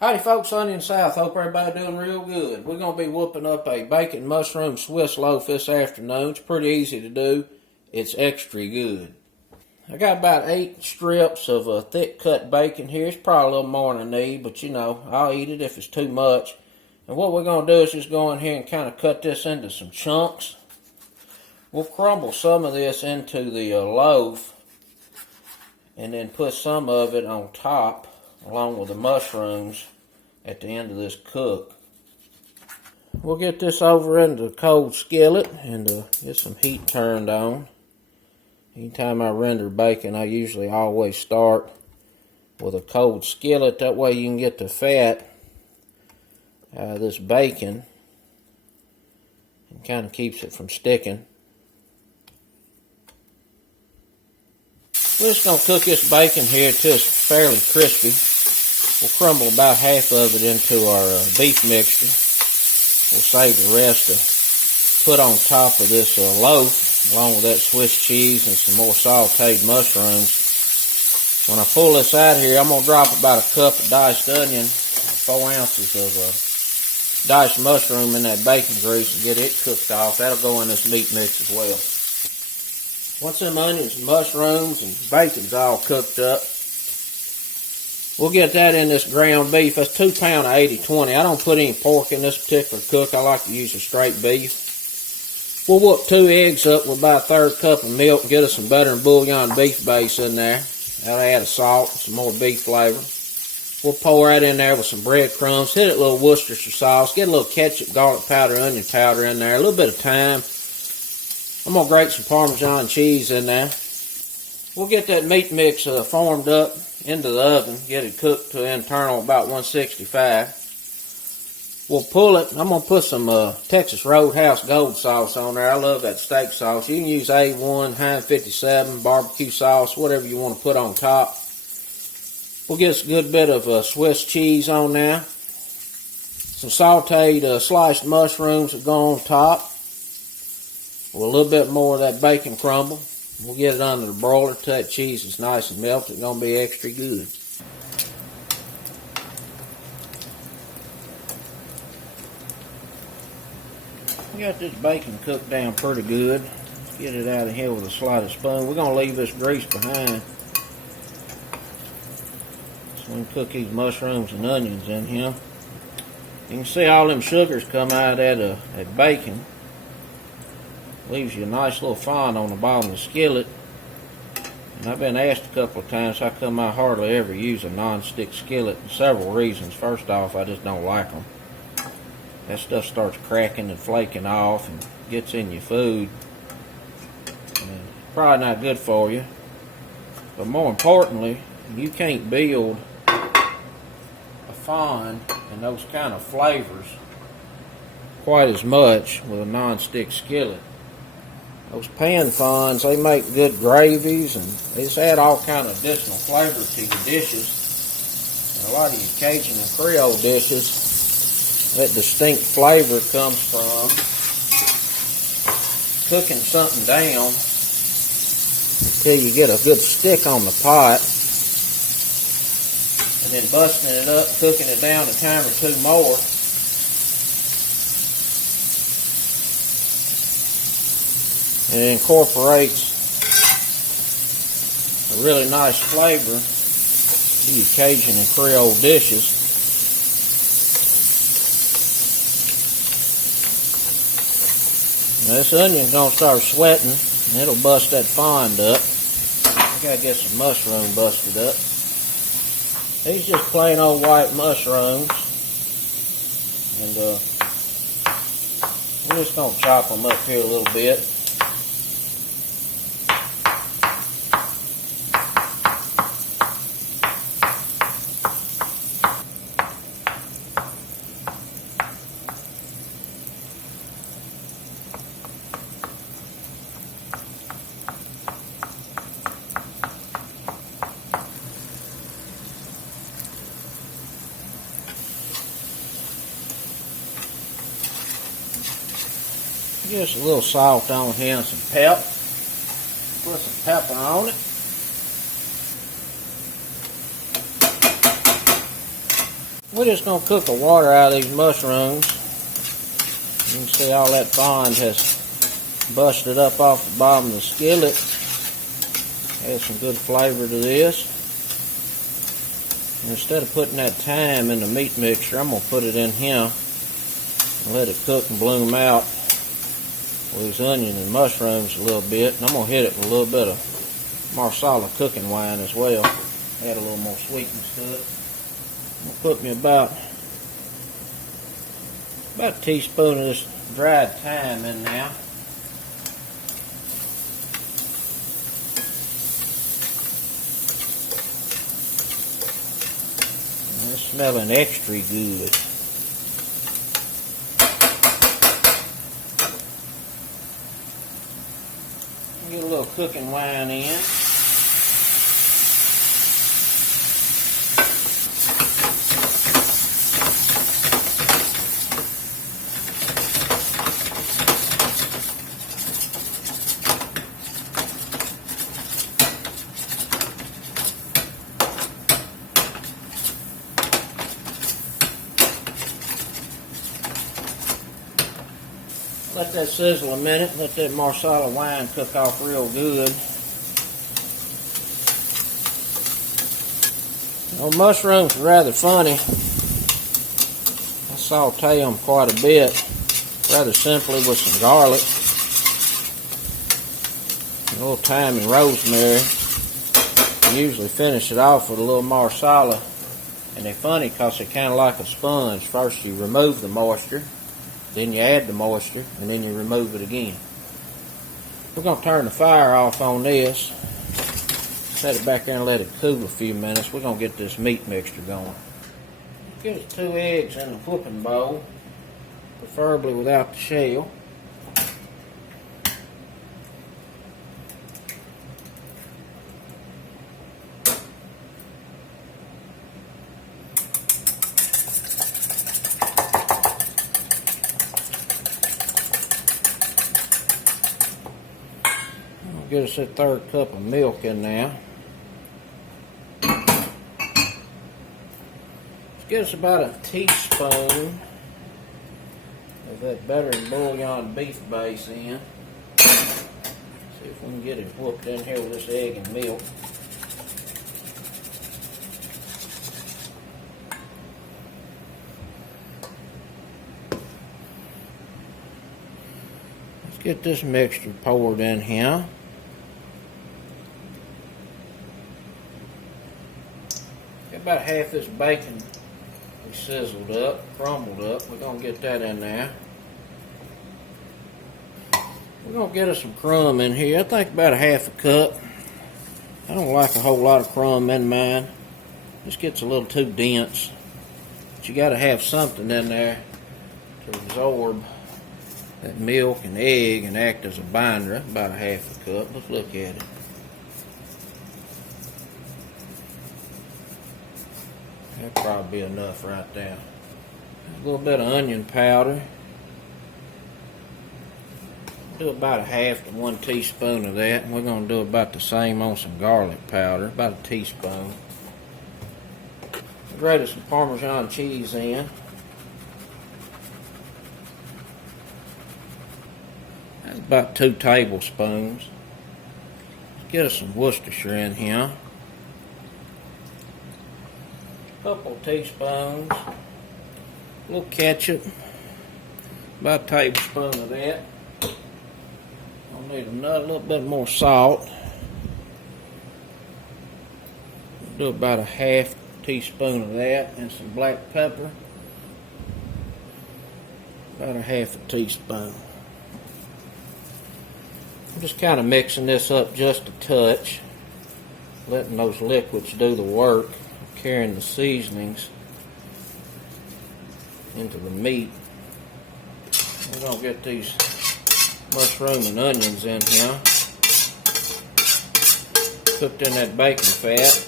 Howdy folks, Sunny and South. Hope everybody doing real good. We're going to be whooping up a Bacon Mushroom Swiss Loaf this afternoon. It's pretty easy to do. It's extra good. I got about 8 strips of thick cut bacon here. It's probably a little more than I need, but you know, I'll eat it if it's too much. And what we're going to do is just go in here and kind of cut this into some chunks. We'll crumble some of this into the loaf and then put some of it on top along with the mushrooms at the end of this cook. We'll get this over into the cold skillet and get some heat turned on. Anytime I render bacon, I usually always start with a cold skillet. That way you can get the fat out of this bacon and kind of keeps it from sticking. We're just going to cook this bacon here till it's fairly crispy. We'll crumble about half of it into our beef mixture. We'll save the rest to put on top of this loaf, along with that Swiss cheese and some more sauteed mushrooms. When I pull this out here, I'm going to drop about a cup of diced onion, 4 ounces of diced mushroom in that bacon grease and get it cooked off. That'll go in this meat mix as well. Once them onions and mushrooms and bacon's all cooked up, we'll get that in this ground beef. That's 2 pounds of 80/20. I don't put any pork in this particular cook. I like to use a straight beef. We'll whoop 2 eggs up with about a 1/3 cup of milk and get us some butter and bouillon beef base in there. That'll add a salt, some more beef flavor. We'll pour that in there with some breadcrumbs. Hit it a little Worcestershire sauce. Get a little ketchup, garlic powder, onion powder in there. A little bit of thyme. I'm going to grate some Parmesan cheese in there. We'll get that meat mix formed up into the oven. Get it cooked to internal about 165. We'll pull it. I'm going to put some Texas Roadhouse Gold sauce on there. I love that steak sauce. You can use A1, Heinz 57, barbecue sauce, whatever you want to put on top. We'll get a good bit of Swiss cheese on there. Some sauteed sliced mushrooms that go on top. With a little bit more of that bacon crumble. We'll get it under the broiler till that cheese is nice and melted. It's going to be extra good. We got this bacon cooked down pretty good. Let's get it out of here with a slotted spoon. We're going to leave this grease behind so we can cook these mushrooms and onions in here. You can see all them sugars come out of that bacon. Leaves you a nice little fond on the bottom of the skillet. And I've been asked a couple of times how come I hardly ever use a non-stick skillet. For several reasons. First off, I just don't like them. That stuff starts cracking and flaking off and gets in your food. And probably not good for you. But more importantly, you can't build a fond and those kind of flavors quite as much with a non-stick skillet. Those pan fonds, they make good gravies and they just add all kind of additional flavor to your dishes. And a lot of your Cajun and Creole dishes, that distinct flavor comes from cooking something down until you get a good stick on the pot and then busting it up, cooking it down a time or 2 more. And it incorporates a really nice flavor to your Cajun and Creole dishes. Now this onion's going to start sweating and it'll bust that fond up. I got to get some mushroom busted up. These just plain old white mushrooms. And we're just going to chop them up here a little bit. Just a little salt on here and some pep. Put some pepper on it. We're just going to cook the water out of these mushrooms. You can see all that fond has busted up off the bottom of the skillet. Add some good flavor to this. And instead of putting that thyme in the meat mixture, I'm going to put it in here and let it cook and bloom out with these onion and mushrooms a little bit. And I'm going to hit it with a little bit of Marsala cooking wine as well. Add a little more sweetness to it. I'm going to put me about a teaspoon of this dried thyme in now. And it's smelling extra good. Get a little cooking wine in. Let that sizzle a minute. Let that Marsala wine cook off real good. You know, mushrooms are rather funny. I saute them quite a bit, rather simply with some garlic, a little thyme and rosemary. I usually finish it off with a little Marsala. And they're funny because they're kind of like a sponge. First you remove the moisture, then you add the moisture, and then you remove it again. We're going to turn the fire off on this. Set it back there and let it cool a few minutes. We're going to get this meat mixture going. Get us 2 eggs in the whooping bowl, preferably without the shell. Get us a 1/3 cup of milk in there. Let's get us about a teaspoon of that better than bouillon beef base in. See if we can get it whooped in here with this egg and milk. Let's get this mixture poured in here. About half this bacon we sizzled up, crumbled up. We're going to get that in there. We're going to get us some crumb in here. I think about a 1/2 cup. I don't like a whole lot of crumb in mine. Just gets a little too dense. But you got to have something in there to absorb that milk and egg and act as a binder. About a 1/2 cup. Let's look at it. That'd probably be enough right there. A little bit of onion powder. Do about a 1/2 to 1 teaspoon of that. And we're going to do about the same on some garlic powder, about a teaspoon. Grated some Parmesan cheese in. That's about 2 tablespoons. Get us some Worcestershire in here. Couple teaspoons, a little ketchup, about a tablespoon of that. I'll need a little bit more salt. Do about a 1/2 teaspoon of that, and some black pepper, about a 1/2 teaspoon. I'm just kind of mixing this up just a touch, letting those liquids do the work, carrying the seasonings into the meat. We're going to get these mushroom and onions in here, cooked in that bacon fat.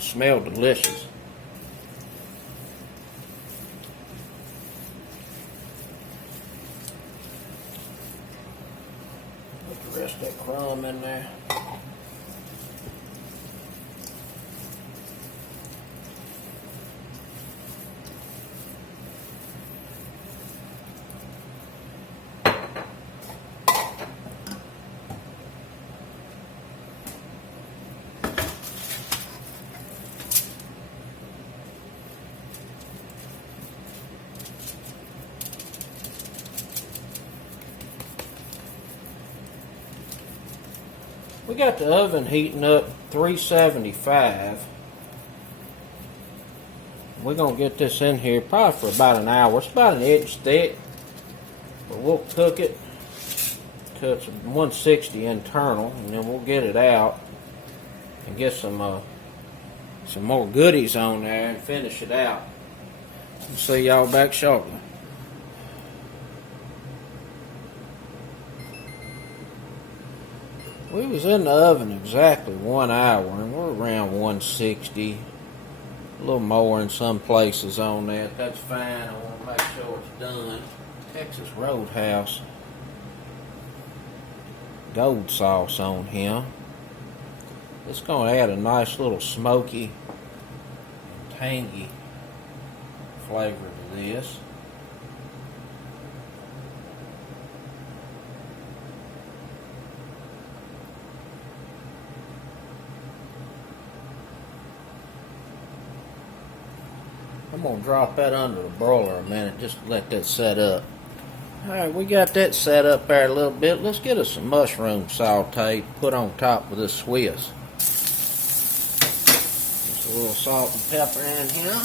Smell delicious. Put the rest of that crumb in there. got the oven heating up 375. We're going to get this in here probably for about an hour. It's about an inch thick. But we'll cook it to it's 160 internal, and then we'll get it out and get some more goodies on there and finish it out. We'll see y'all back shortly. We was in the oven exactly 1 hour, and we're around 160, a little more in some places on that. That's fine. I want to make sure it's done. Texas Roadhouse gold sauce on here. It's going to add a nice little smoky, tangy flavor to this. I'm going to drop that under the broiler a minute just to let that set up. Alright, we got that set up there a little bit. Let's get us some mushroom sautéed, put on top of this Swiss. Just a little salt and pepper in here.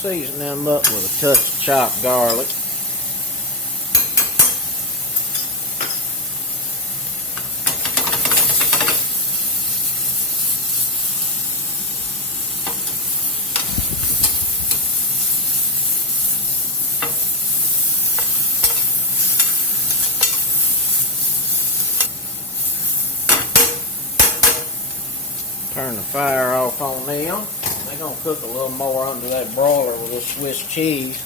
Season them up with a touch of chopped garlic. Turn the fire off on them. They're going to cook a little more under that broiler with this Swiss cheese.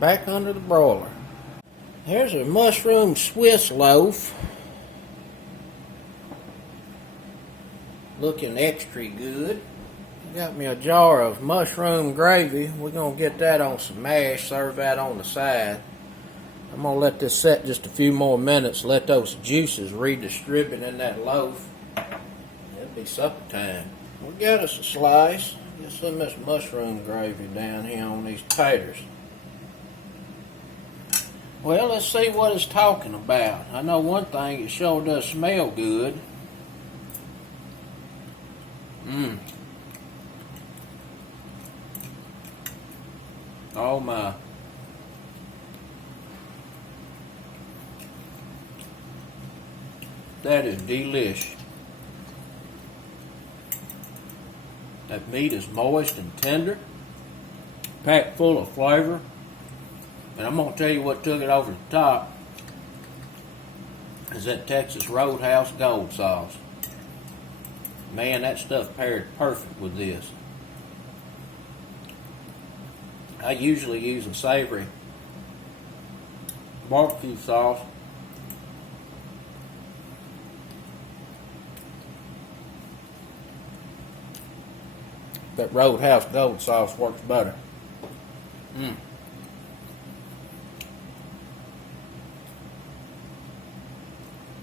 Back under the broiler. Here's a mushroom Swiss loaf. Looking extra good. Got me a jar of mushroom gravy. We're going to get that on some mash, serve that on the side. I'm going to let this set just a few more minutes, let those juices redistribute in that loaf. It'll be supper time. We got us a slice. Get some of this mushroom gravy down here on these taters. Well, let's see what it's talking about. I know one thing, it sure does smell good. Oh my. That is delish. That meat is moist and tender, packed full of flavor. And I'm going to tell you what took it over the top is that Texas Roadhouse gold sauce. Man, that stuff paired perfect with this. I usually use a savory barbecue sauce. That Roadhouse gold sauce works better.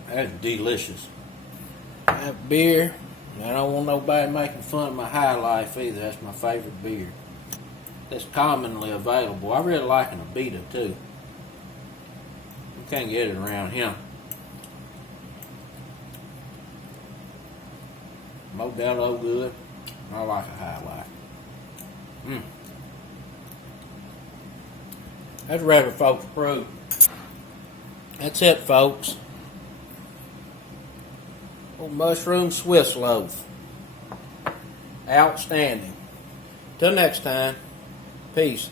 That's delicious. I have beer. I don't want nobody making fun of my high life either. That's my favorite beer. That's commonly available. I really like an Abita too. You can't get it around here. Modelo good. I like a high life. That's ready, folks. Approved. That's it, folks. Old mushroom Swiss loaf. Outstanding. Till next time. Peace.